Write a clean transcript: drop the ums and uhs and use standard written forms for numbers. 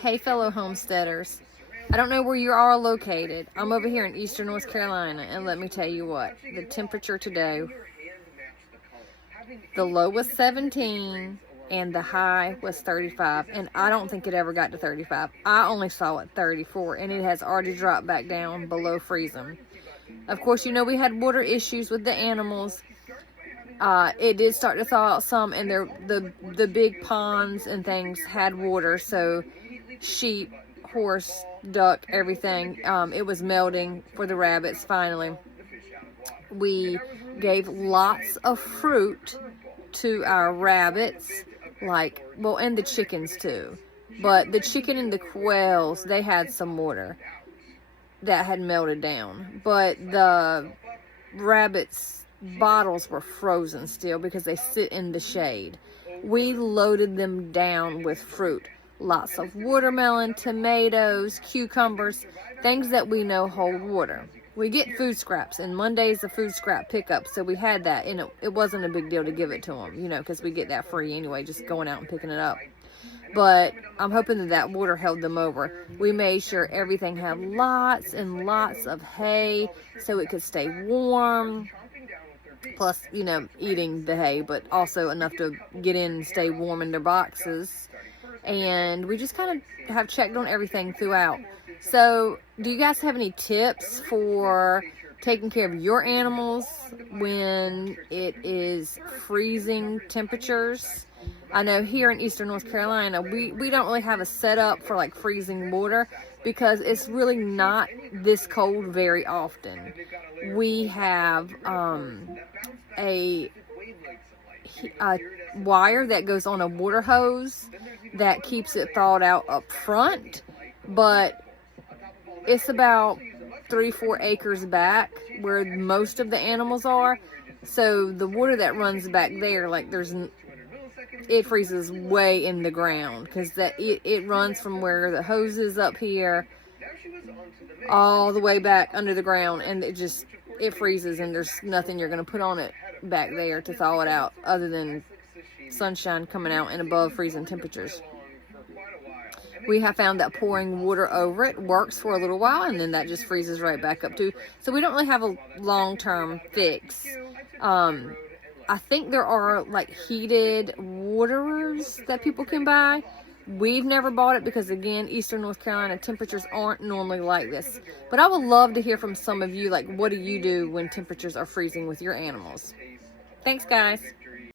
Hey, fellow homesteaders. I don't know where you are located. I'm over here in eastern North Carolina, and let me tell you what, the temperature today, the low was 17 and the high was 35, and I don't think it ever got to 35. I only saw it 34, and it has already dropped back down below freezing. Of course, you know we had water issues with the animals. It did start to thaw out some, and the big ponds and things had water, so sheep, horse, duck, everything, it was melting for the rabbits finally. We gave lots of fruit to our rabbits, and the chickens too. But the chicken and the quails, they had some water that had melted down. But the rabbits' bottles were frozen still because they sit in the shade. We loaded them down with fruit. Lots of watermelon, tomatoes, cucumbers, things that we know hold water. We get food scraps, and Monday's a food scrap pickup, so we had that, and it wasn't a big deal to give it to them, because we get that free anyway, just going out and picking it up. But I'm hoping that water held them over. We made sure everything had lots and lots of hay so it could stay warm. Plus, eating the hay, but also enough to get in and stay warm in their boxes. And we just kind of have checked on everything throughout. So, do you guys have any tips for taking care of your animals when it is freezing temperatures? I know here in eastern North Carolina, we don't really have a setup for like freezing water because it's really not this cold very often. We have a wire that goes on a water hose that keeps it thawed out up front, but it's about 3-4 acres back where most of the animals are. So the water that runs back there, it freezes way in the ground because it runs from where the hose is up here all the way back under the ground, and it freezes, and there's nothing you're going to put on it back there to thaw it out other than sunshine coming out and above freezing temperatures. We have found that pouring water over it works for a little while, and then that just freezes right back up too. So we don't really have a long-term fix. I think there are heated waterers that people can buy. We've never bought it because, again, eastern North Carolina temperatures aren't normally like this. But I would love to hear from some of you, what do you do when temperatures are freezing with your animals? Thanks, guys.